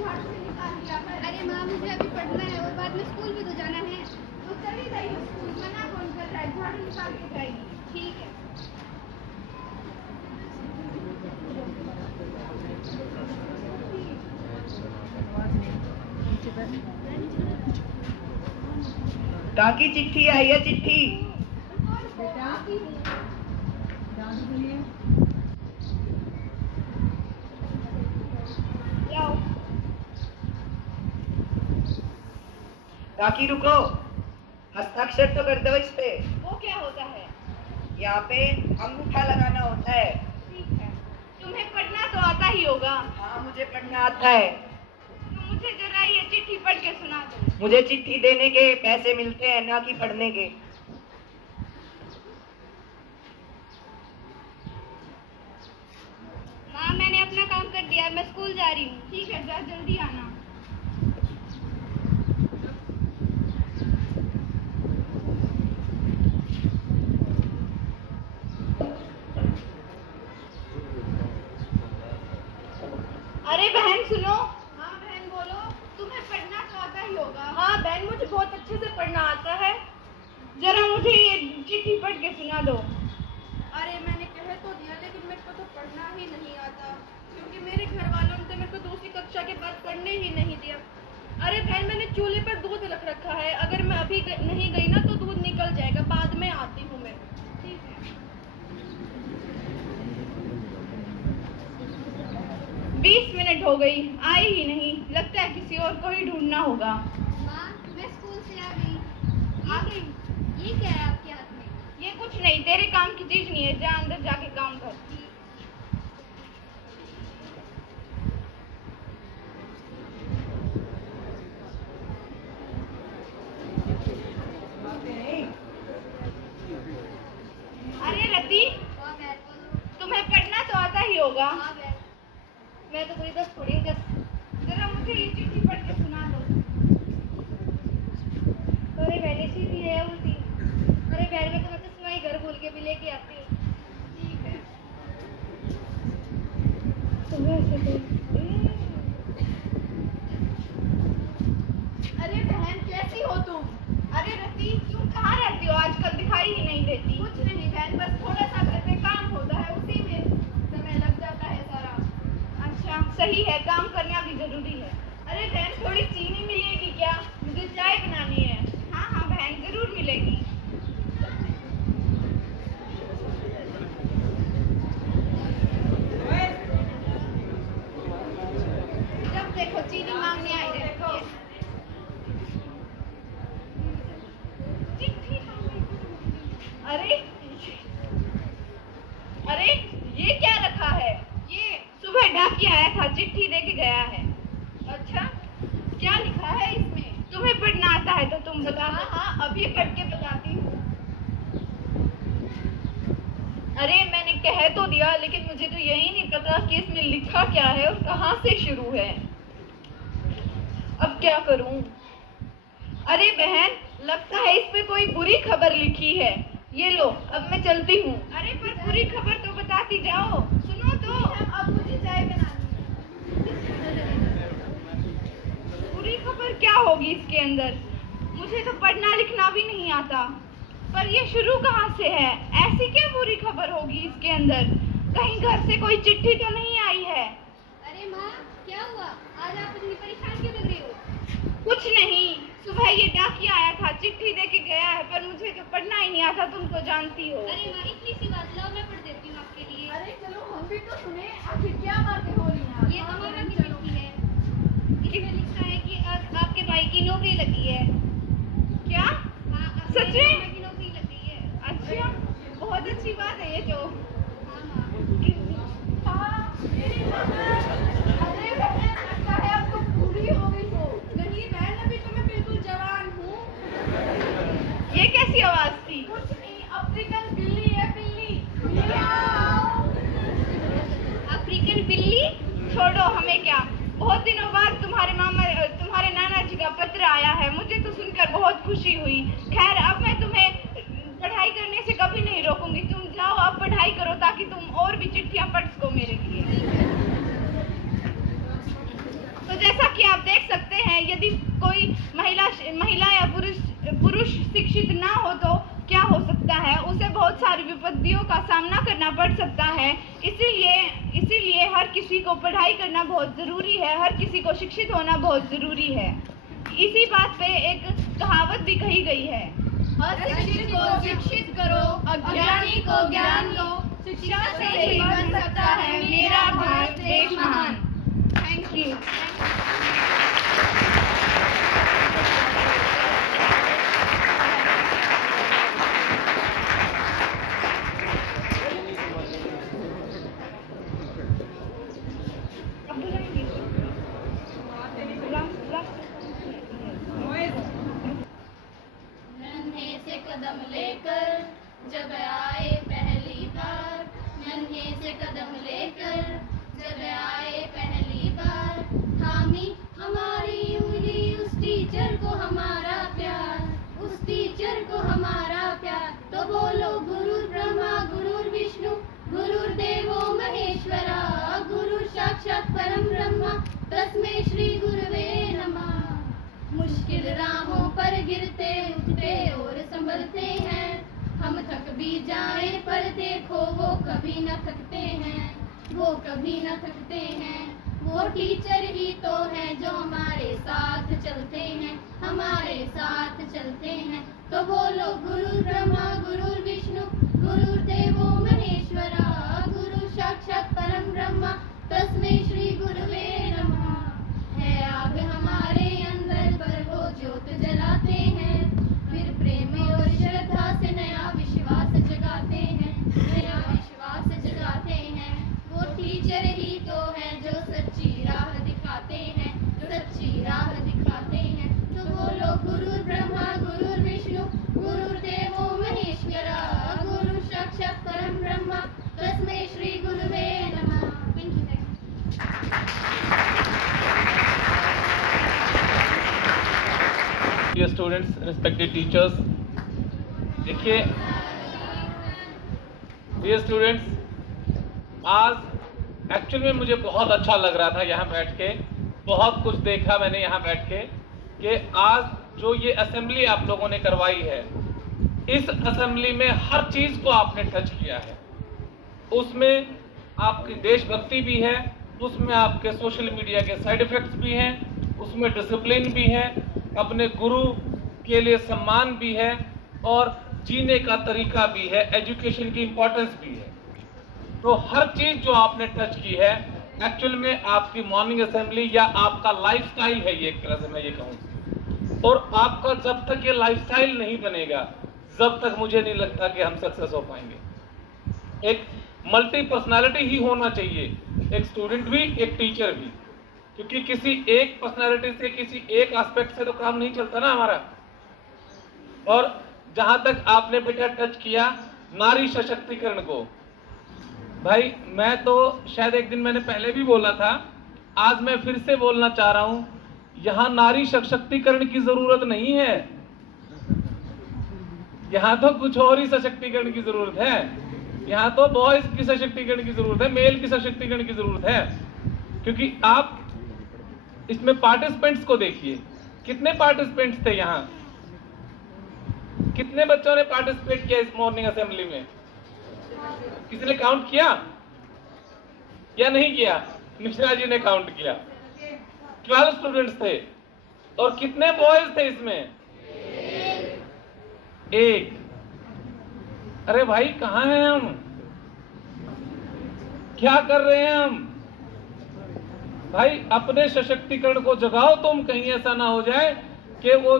झाड़ू से निकाल दिया। अरे माँ, मुझे अभी पढ़ना है और बाद में स्कूल भी तो जाना है। तो चली जाइए स्कूल, मना कौन कर रहा है? झाड़ू निकाल के जाएगी। ठीक है। काकी चिट्ठी आई है, चिट्ठी। काकी रुको, हस्ताक्षर तो कर दो इस पे। वो क्या होता है? यहाँ पे अंगूठा लगाना होता है। ठीक है। तुम्हें पढ़ना तो आता ही होगा। हाँ, मुझे पढ़ना आता है। तो मुझे जरा ये चिट्ठी पढ़ के सुना दो। मुझे चिट्ठी देने के पैसे मिलते हैं, ना कि पढ़ने के। माँ, मैंने अपना काम कर दिया, मैं स्कूल जा रही हूँ। ठीक है, जा जल्दी आना। अरे बहन सुनो। हाँ बहन बोलो। तुम्हें पढ़ना तो आता ही होगा। हाँ बहन, मुझे बहुत अच्छे से पढ़ना आता है। जरा मुझे ये चिट्ठी पढ़ के सुना दो। अरे मैंने कह तो दिया, लेकिन मेरे को तो पढ़ना ही नहीं आता, क्योंकि मेरे घर वालों ने मेरे को दूसरी कक्षा के बाद पढ़ने ही नहीं दिया। अरे बहन, मैंने चूल्हे पर दूध रख रखा है, अगर मैं अभी नहीं गई ना तो दूध निकल जाएगा। बाद में आती हूँ मैं। ठीक है। 20 मिनट हो गई, आई ही नहीं। लगता है किसी और को ही ढूंढना होगा। माँ, मैं स्कूल से आ गई। आ गई? ये क्या है आपके हाथ में? ये कुछ नहीं, तेरे काम की चीज नहीं है। जा अंदर जाके काम कर। अरे रति, हाँ बैठ बोलो। तुम्हें पढ़ना तो आता ही होगा। हाँ बैठ। मैं तो पूरी 10 पढ़ी 10। जरा मुझे ये चिट्ठी पढ़ के सुना दो। अरे मैंने सीधी है उल्टी। अरे बैठ, मैं तुम्हें चश्मा ही घर भूल के भी लेके आती हूँ। ठीक है। अरे बहन, कैसी हो तुम? अरे रति, तुम कहाँ रहती हो? आजकल दिखाई ही नहीं देती। कुछ नहीं बहन, बस थोड़ा सा घर पे काम होता है, उसी में समय लग जाता है सारा। अच्छा, सही है, काम करना भी जरूरी है। अरे बहन, थोड़ी चीनी मिलेगी क्या? मुझे चाय बनानी है। हाँ हाँ बहन, जरूर मिलेगी। जब देखो चीनी मांगने आई रहती है। चिट्ठी अरे अरे, ये क्या रखा है? ये सुबह डाकिया आया था, चिट्ठी देके गया है। अच्छा, क्या लिखा है इसमें? तुम्हें पढ़ना आता है तो तुम बता। हाँ हाँ, अभी पढ़ के बताती हूँ। अरे मैंने कह तो दिया, लेकिन मुझे तो यही नहीं पता कि इसमें लिखा क्या है और कहाँ से शुरू है। अब क्या करूं? अरे बहन, लगता है इस पे कोई बुरी खबर लिखी है। ये लो, अब मैं चलती हूँ। अरे पर बुरी खबर तो बताती जाओ। सुनो तो। अब मुझे चाय बनानी है। बुरी खबर क्या होगी इसके अंदर? मुझे तो पढ़ना लिखना भी नहीं आता। पर ये शुरू कहाँ से है? ऐसी क्या बुरी खबर होगी इसके अंदर? कहीं घर से कोई चिट्ठी तो नहीं आई है? अरे माँ, क्या हुआ? आज आप इतनी परेशान क्यों लग रही हो? कुछ नहीं, सुबह ये डाकिया आया था, चिट्ठी देके गया है, पर मुझे तो पढ़ना ही नहीं आता, तुम तो जानती हो। अरे माँ, इतनी सी बात, लाओ मैं पढ़ देती हूँ आपके लिए। अरे चलो, हम भी तो सुने, आखिर क्या बातें हो रही हैं? ये तो मामा की चिट्ठी है। इसमें लिखा है कि आज आपके भाई की नौकरी लगी है। क्या? हाँ, सच मेरे में? मामा की नौकरी लगी है। अच्छा, बहुत अच्छी बात है ये तो। हाँ माँ। हाँ, मेरी अरे बहन, लगता है अब तुम बूढ़ी हो गई हो। नहीं बहन, अभी तो मैं बिल्कुल जवान हूँ। ये कैसी आवाज थी? कुछ नहीं, अफ्रीकन बिल्ली है, बिल्ली। मियाओ। अफ्रीकन बिल्ली? छोड़ो, हमें क्या। बहुत दिनों बाद तुम्हारे नाना जी का पत्र आया है, मुझे तो सुनकर बहुत खुशी हुई। खैर, अब मैं तुम्हें पढ़ाई करने से कभी नहीं रोकूंगी। तुम जाओ, अब पढ़ाई करो, ताकि तुम और भी चिट्ठियां पढ़ सको मेरे लिए। तो जैसा कि कि आप देख सकते हैं, यदि कोई महिला या पुरुष शिक्षित ना हो तो क्या हो सकता है, उसे बहुत सारी विपत्तियों का सामना करना पड़ सकता है। इसीलिए हर किसी को पढ़ाई करना बहुत ज़रूरी है, हर किसी को शिक्षित होना बहुत ज़रूरी है। इसी बात पे एक कहावत भी कही गई है, अशिक्षित को शिक्षित करो, अज्ञानी को ज्ञान दो, शिक्षा से ही बन सकता है मेरा भारत देश महान। Thank you. नन्हे से कदम लेकर जब आए पहली बार, नन्हे से कदम लेकर जब आए पहली बार, थामी हमारी उंगली उस टीचर को हमारा प्यार, उस टीचर को हमारा प्यार। तो बोलो गुरुर् ब्रह्मा गुरुर् विष्णु गुरुर्देवो महेश्वरा, गुरु साक्षात परम ब्रह्मा तस्मै श्री गुरुवे नमः। मुश्किल राहों पर गिरते उठते और संभलते हैं, हम थक भी जाएं पर देखो वो कभी न थकते हैं, वो कभी न थकते हैं। वो टीचर ही तो हैं जो हमारे साथ चलते हैं, हमारे साथ चलते हैं। तो बोलो गुरु ब्रह्मा गुरु विष्णु गुरुर्देवो महेश्वरा, गुरु साक्षात परम ब्रह्मा तस्मै श्री गुरुवे नमः। है आग हमारे अंदर पर वो ज्योत जलाते हैं, फिर प्रेम और श्रद्धा से नया विश्वास जगाते हैं, नया विश्वास जगाते हैं। वो टीचर ही तो है जो सच्ची राह दिखाते हैं, सच्ची राह दिखाते हैं। तो बोलो गुरु ब्रह्मा गुरु विष्णु गुरुर्देवो महेश्वरा, गुरु साक्षात परम ब्रह्मा तस्मै श्री गुरुवे नमः। Dear students, respected teachers, देखिए dear students, आज एक्चुअल में मुझे बहुत अच्छा लग रहा था यहाँ बैठ के, बहुत कुछ देखा मैंने यहाँ बैठ के कि आज जो ये असेंबली आप लोगों ने करवाई है, इस असेंबली में हर चीज़ को आपने टच किया है। उसमें आपकी देशभक्ति भी है, उसमें आपके सोशल मीडिया के साइड इफ़ेक्ट्स भी हैं, उसमें डिसिप्लिन भी है, अपने गुरु के लिए सम्मान भी है और जीने का तरीका भी है, एजुकेशन की इम्पोर्टेंस भी है। तो हर चीज़ जो आपने टच की है एक्चुअल में आपकी मॉर्निंग असेंबली या आपका लाइफस्टाइल है, ये एक तरह से मैं ये कहूँ। और आपका जब तक ये लाइफस्टाइल नहीं बनेगा, जब तक मुझे नहीं लगता कि हम सक्सेस हो पाएंगे। एक मल्टी पर्सनालिटी ही होना चाहिए, एक स्टूडेंट भी एक टीचर भी, क्योंकि किसी एक पर्सनालिटी से किसी एक एस्पेक्ट से तो काम नहीं चलता ना हमारा। और जहां तक आपने बेटा टच किया नारी सशक्तिकरण को, भाई मैं तो शायद एक दिन मैंने पहले भी बोला था, आज मैं फिर से बोलना चाह रहा हूं, यहां नारी सशक्तिकरण की जरूरत नहीं है, यहां तो कुछ और ही सशक्तिकरण की जरूरत है। यहाँ तो बॉयज की सशक्तिकरण की जरूरत है, मेल की सशक्तिकरण की जरूरत है। क्योंकि आप इसमें पार्टिसिपेंट्स को देखिए, कितने पार्टिसिपेंट्स थे यहाँ, कितने बच्चों ने पार्टिसिपेट किया इस मॉर्निंग असेंबली में? किसी ने काउंट किया या नहीं किया? मिश्रा जी ने काउंट किया। 12 स्टूडेंट्स थे। और कितने बॉयज थे इसमें? एक। अरे भाई कहाँ हैं हम? क्या कर रहे हैं हम? भाई अपने सशक्तिकरण को जगाओ तुम, कहीं ऐसा ना हो जाए कि वो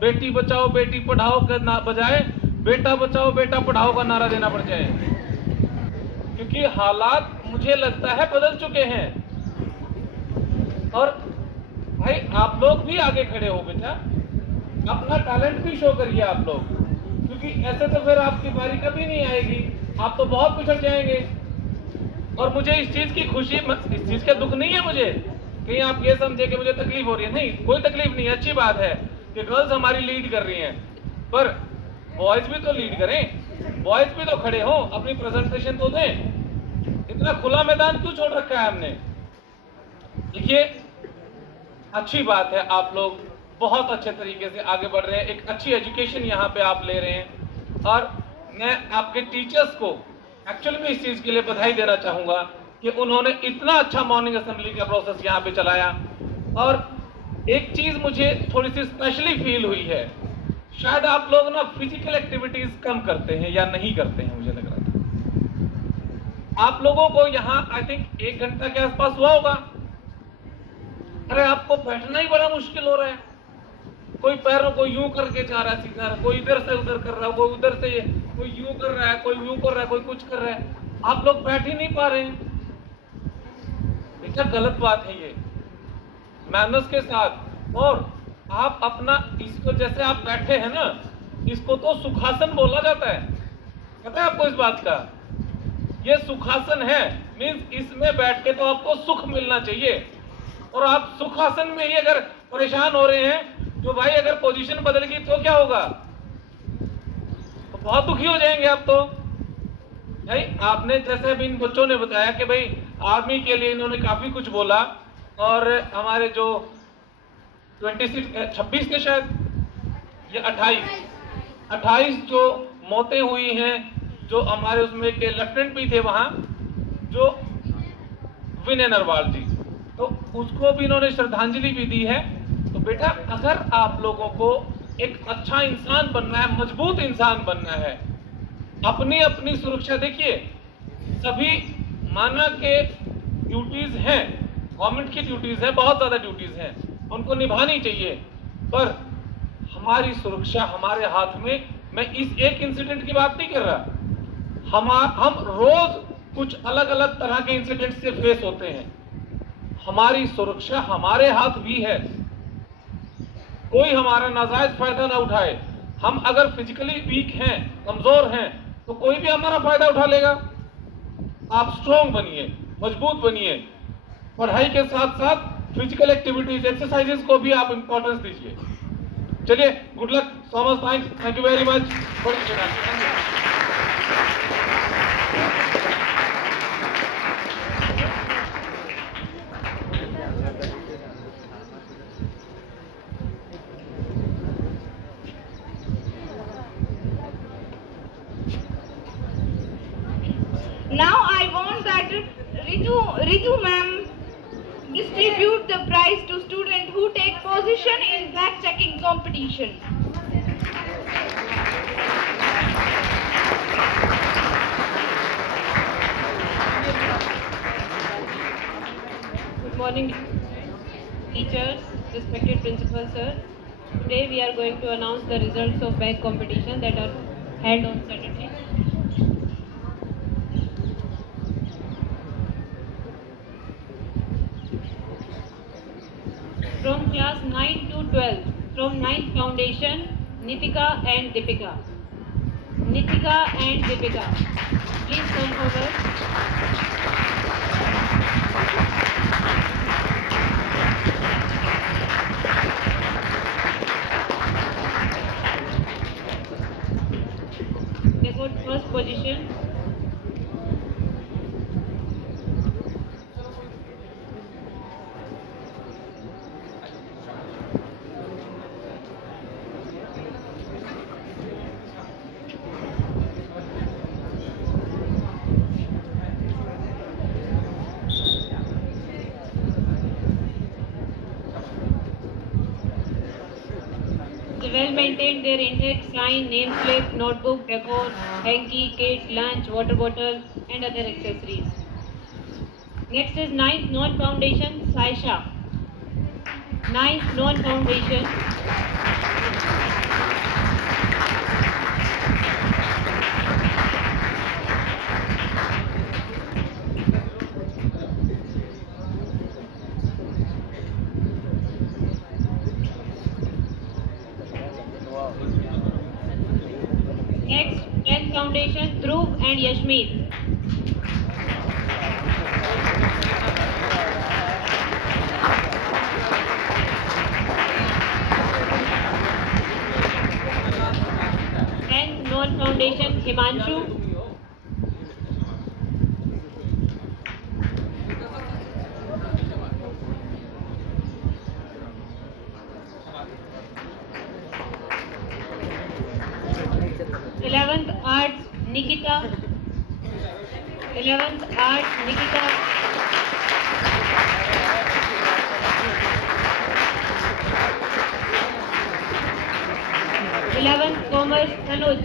बेटी बचाओ बेटी पढ़ाओ का ना बजाय बेटा बचाओ बेटा पढ़ाओ का नारा देना पड़ जाए। क्योंकि हालात मुझे लगता है बदल चुके हैं। और भाई आप लोग भी आगे खड़े हो बेटा, अपना टैलेंट भी शो करिए आप लोग, क्योंकि ऐसे तो फिर आपकी बारी कभी नहीं आएगी, आप तो बहुत पिछड़ जाएंगे। और मुझे इस चीज़ की खुशी, इस चीज़ का दुख नहीं है मुझे, कहीं आप ये समझे कि मुझे तकलीफ हो रही है, नहीं, कोई तकलीफ नहीं। अच्छी बात है कि गर्ल्स हमारी लीड कर रही हैं, पर बॉयज़ भी तो लीड करें, बॉयज़ भी तो खड़े हों, अपनी प्रेजेंटेशन तो दें। इतना खुला मैदान क्यों छोड़ रखा है हमने? देखिए अच्छी बात है, आप लोग बहुत अच्छे तरीके से आगे बढ़ रहे हैं, एक अच्छी एजुकेशन यहाँ पे आप ले रहे हैं। और मैं आपके टीचर्स को एक्चुअली में इस चीज़ के लिए बधाई देना चाहूँगा कि उन्होंने इतना अच्छा मॉर्निंग असेंबली का प्रोसेस यहाँ पे चलाया। और एक चीज़ मुझे थोड़ी सी स्पेशली फील हुई है, शायद आप लोग ना फिजिकल एक्टिविटीज़ कम करते हैं या नहीं करते हैं, मुझे लग रहा था। आप लोगों को यहाँ आई थिंक 1 घंटा के आसपास हुआ होगा। अरे आपको बैठना ही बड़ा मुश्किल हो रहा है, कोई पैरों को यूं करके जा रहा है सीधा, कोई इधर से उधर कर रहा है, कोई उधर से कोई यूं कर रहा है, कोई यूं कर रहा है, कोई कुछ कर रहा है, आप लोग बैठ ही नहीं पा रहे हैं। बेटा गलत बात है ये, मैनर्स के साथ। और आप अपना इसको जैसे आप बैठे हैं ना, इसको तो सुखासन बोला जाता है, पता है आपको इस बात का? ये सुखासन है, मीन्स इसमें बैठ के तो आपको सुख मिलना चाहिए। और आप सुखासन में ही अगर परेशान हो रहे हैं तो भाई अगर पोजीशन बदल गई तो क्या होगा? तो बहुत दुखी हो जाएंगे आप। तो भाई आपने जैसे अभी इन बच्चों ने बताया कि भाई आर्मी के लिए इन्होंने काफी कुछ बोला, और हमारे जो 26 थे शायद या 28 जो मौतें हुई हैं, जो हमारे उसमें के लेफ्टिनेंट भी थे वहां, जो विनय नरवाल जी, तो उसको भी इन्होंने श्रद्धांजलि भी दी है। तो बेटा अगर आप लोगों को एक अच्छा इंसान बनना है, मजबूत इंसान बनना है, अपनी अपनी सुरक्षा, देखिए सभी माना के ड्यूटीज हैं, गवर्नमेंट की ड्यूटीज हैं, बहुत ज्यादा ड्यूटीज हैं, उनको निभानी चाहिए, पर हमारी सुरक्षा हमारे हाथ में। मैं इस एक इंसिडेंट की बात नहीं कर रहा, हम रोज कुछ अलग अलग तरह के इंसिडेंट से फेस होते हैं। हमारी सुरक्षा हमारे हाथ भी है, कोई हमारा नाजायज फायदा ना उठाए। हम अगर फिजिकली वीक हैं, कमजोर हैं, तो कोई भी हमारा फायदा उठा लेगा। आप स्ट्रॉन्ग बनिए, मजबूत बनिए, पढ़ाई के साथ साथ फिजिकल एक्टिविटीज, एक्सरसाइजेस को भी आप इंपॉर्टेंस दीजिए। चलिए, good luck, so much thanks, thank you very much for Now I want that Ritu ma'am distribute the prize to students who take position in bag checking competition. Good morning, teachers, respected principal sir. Today we are going to announce the results of bag competition that are held on Saturday. From class 9 to 12, from 9th foundation, Nitika and Deepika. Nitika and Deepika, please come forward. They got first position. They well maintained their index, sign, name slip, notebook, decor, hanky, kit, lunch, water bottle, and other accessories. Next is 9th non-foundation, Saisha. 9th non-foundation. Next, 10th foundation, Dhruv and Yashmeet. Non-foundation, Himanshu. 11th Arts Nikita. 11th Arts Nikita. 11th Commerce Tanuj.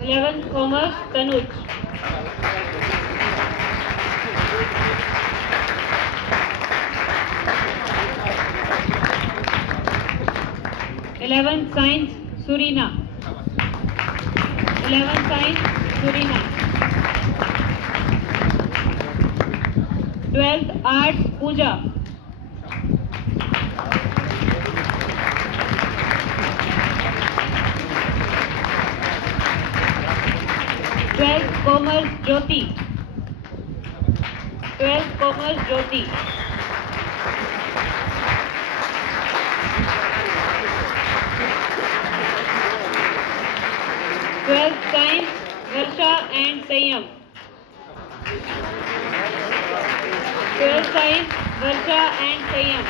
11th Commerce Tanuj. 11th Science Surina. 11th Science Surina. 12th Arts Pooja. 12th Commerce Jyoti. 12th Commerce Jyoti. 12th Science Varsha and Sayam. 12th Science Varsha and Sayam.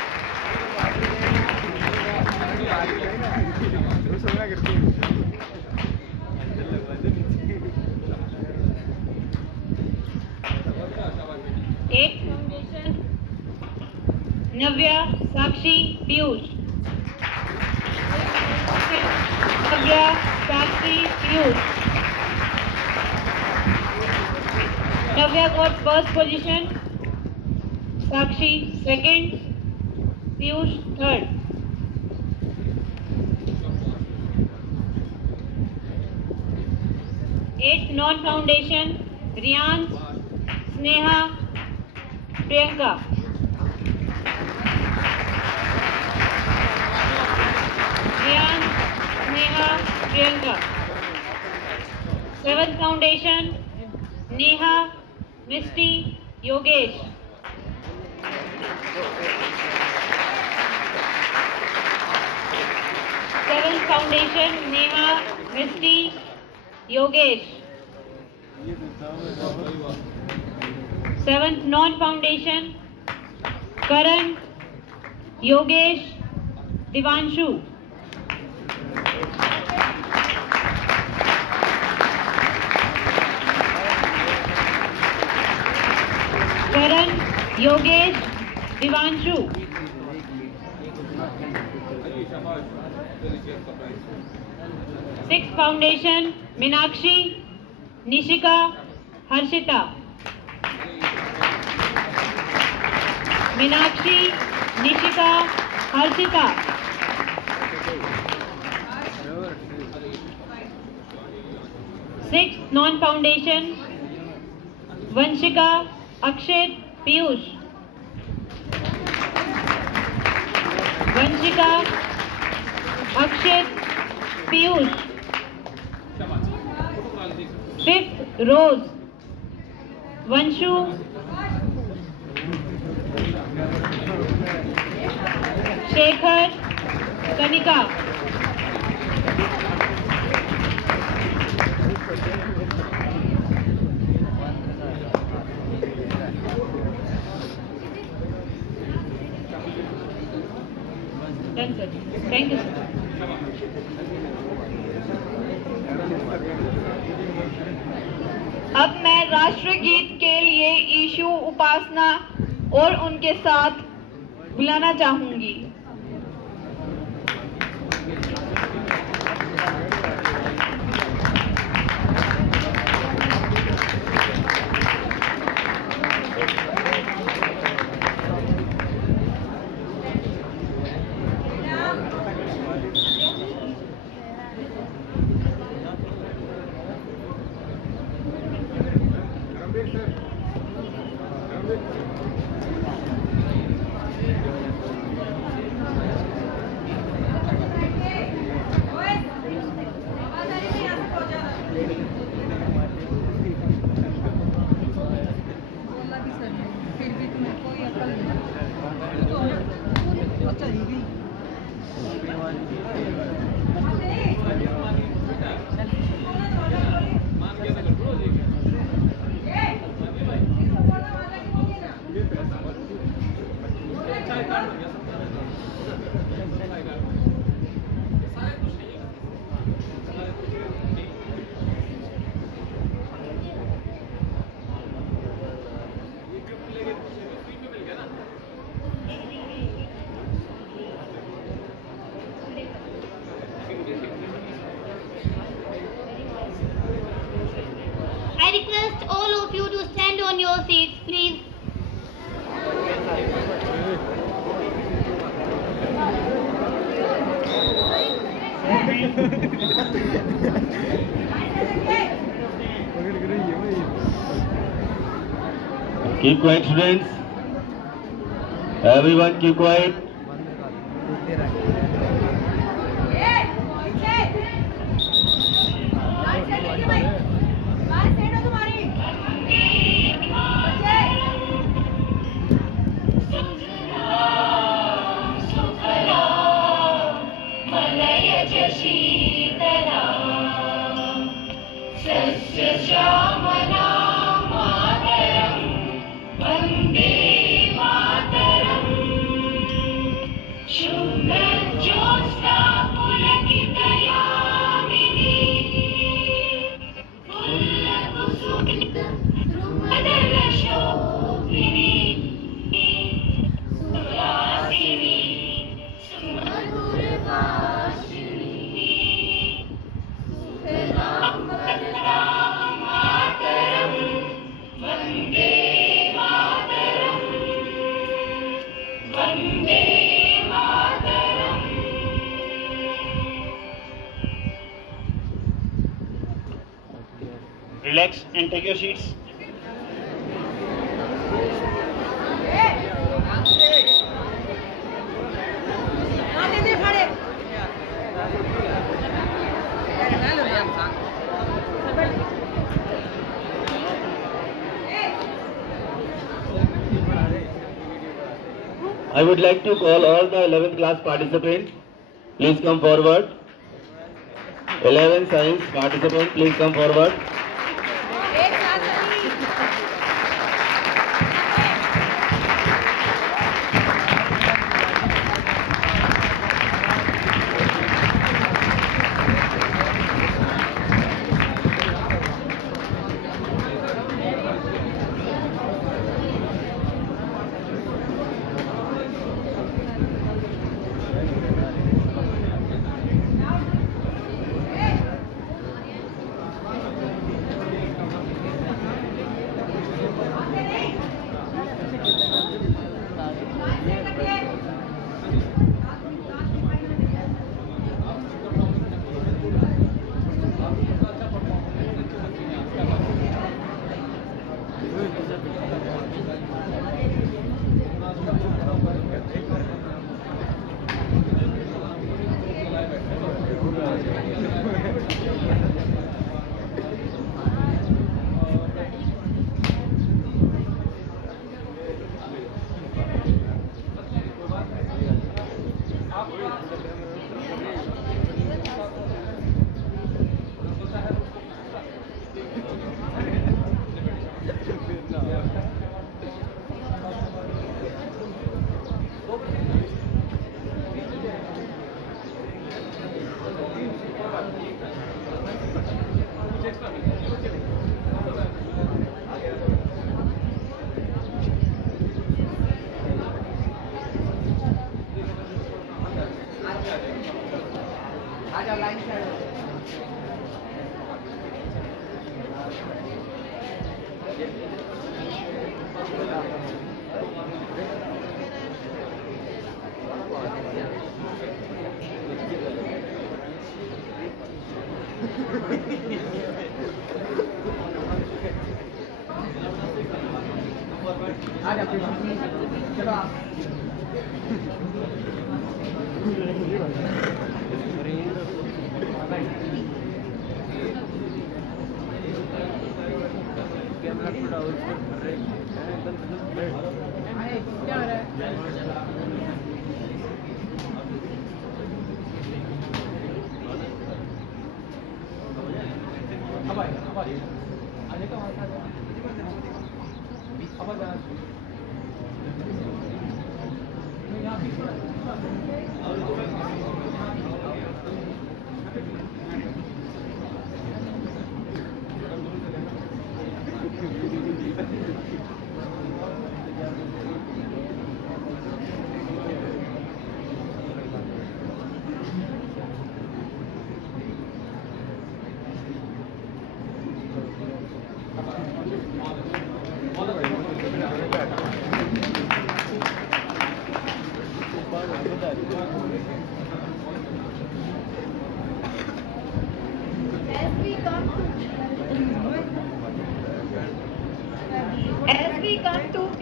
Eighth Foundation Navya Sakshi Piyush. Navya Sakshi Piyush. Navya got first position, Sakshi second, Piyush third. Eighth non-foundation Riyan, Sneha, Priyanka. Riyan, Sneha, Priyanka. Seventh foundation Neha, Misty, Yogesh. Seventh foundation Neha, Misty, Yogesh. Seventh non-foundation Karan, Yogesh, Divanshu. Karan, Yogesh, Divanshu. Sixth foundation Meenakshi, Nishika, Harshita. Meenakshi, Nishika, Harshita. Sixth non-foundation Vanshika, Akshit, Piyush. Vanshika, Akshit, Piyush. Fifth Rose, Vanshu, Shekhar, Kanika. Done, sir. Thank you, sir. अब मैं राष्ट्रगीत के लिए issue उपासना और उनके साथ बुलाना चाहूंगी। Keep quiet, students. Everyone, keep quiet. Relax and take your seats. I would like to call all the 11th class participants. Please come forward. 11 science participants, please come forward.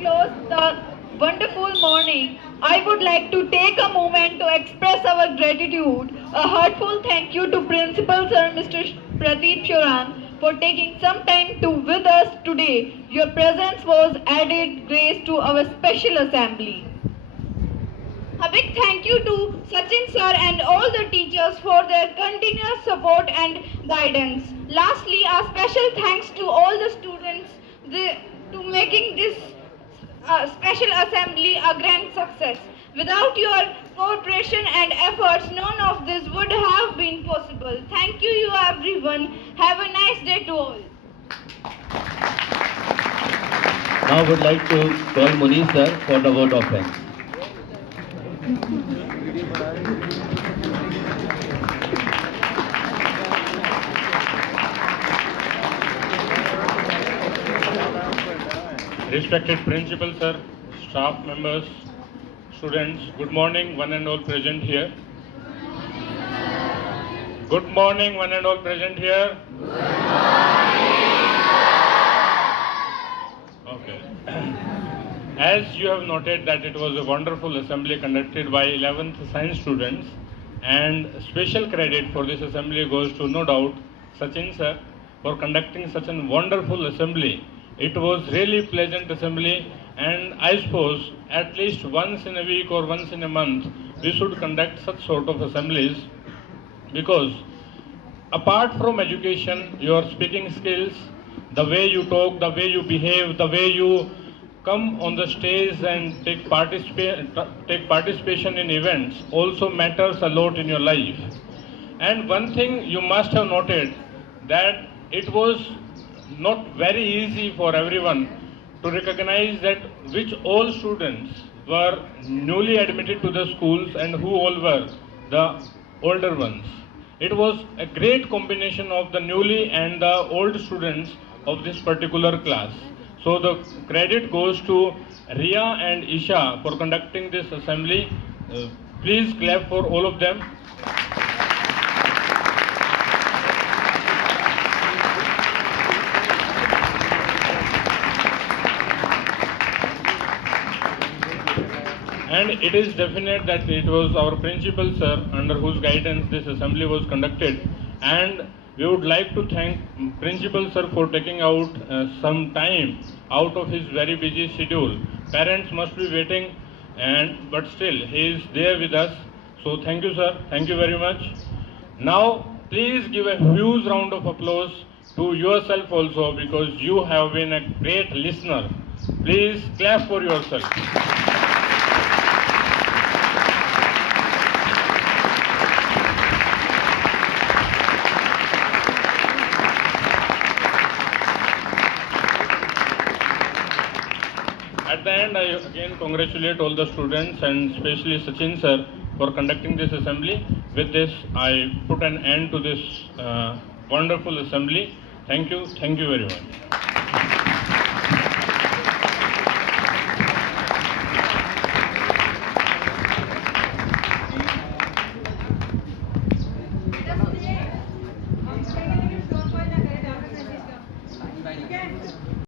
close the wonderful morning, I would like to take a moment to express our gratitude. A heartful thank you to Principal Sir Mr. Pradeep Shoran for taking some time to with us today. Your presence was added grace to our special assembly. A big thank you to Sachin sir and all the teachers for their continuous support and guidance. Lastly, a special thanks to all the students to making this special assembly a grand success. Without your cooperation and efforts, none of this would have been possible. Thank you everyone. Have a nice day to all. Now I would like to call Munish sir for the vote of thanks. Respected Principal Sir, staff members, students, good morning one and all present here. Good morning one and all present here. Okay. As you have noted that it was a wonderful assembly conducted by 11th science students, and special credit for this assembly goes to no doubt Sachin sir for conducting such a wonderful assembly. It was really pleasant assembly, and I suppose at least once in a week or once in a month we should conduct such sort of assemblies, because apart from education, your speaking skills, the way you talk, the way you behave, the way you come on the stage and take participation in events also matters a lot in your life. And one thing you must have noted, that it was not very easy for everyone to recognize that which all students were newly admitted to the schools and who all were the older ones. It was a great combination of the newly and the old students of this particular class. So the credit goes to Ria and Isha for conducting this assembly. Please clap for all of them. And it is definite that it was our principal sir under whose guidance this assembly was conducted, and we would like to thank Principal Sir for taking out some time out of his very busy schedule. Parents must be waiting, but still he is there with us. So thank you sir, thank you very much. Now please give a huge round of applause to yourself also, because you have been a great listener. Please clap for yourself. At the end, I again congratulate all the students and especially Sachin sir for conducting this assembly. With this, I put an end to this wonderful assembly. Thank you very much.